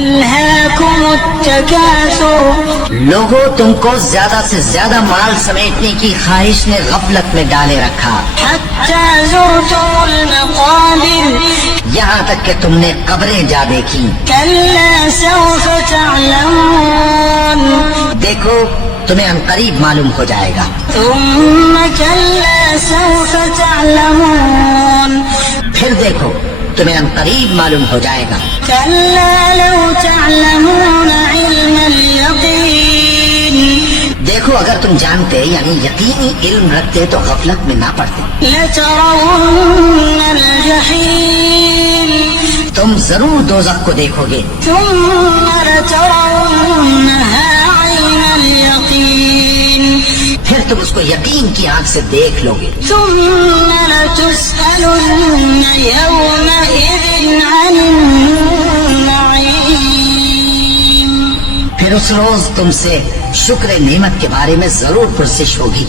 ألهاكم التكاثر لوگوں تم کو زیادہ سے زیادہ مال سمیٹنے کی خواہش نے غفلت میں ڈالے رکھا، حتى زرتم المقابر یہاں تک کہ تم نے قبریں جا دیکھی۔ كلا سوف تعلمون دیکھو تمہیں عنقریب معلوم ہو جائے گا۔ ثم كلا سوف تعلمون پھر دیکھو تمہیں عنقریب معلوم ہو جائے گا۔ كلا لو تعلمون علم اليقين دیکھو اگر تم جانتے یعنی یقینی علم رکھتے تو غفلت میں نہ پڑتے، لترون الجحيم تم ضرور دوزخ کو دیکھو گے، ثم لترونها عين اليقين پھر تم اس کو یقین کی آنکھ سے دیکھ لو گے، ثم لتسألن يومئذ عن النعيم پھر اس روز تم سے شکر نعمت کے بارے میں ضرور پرسش ہوگی۔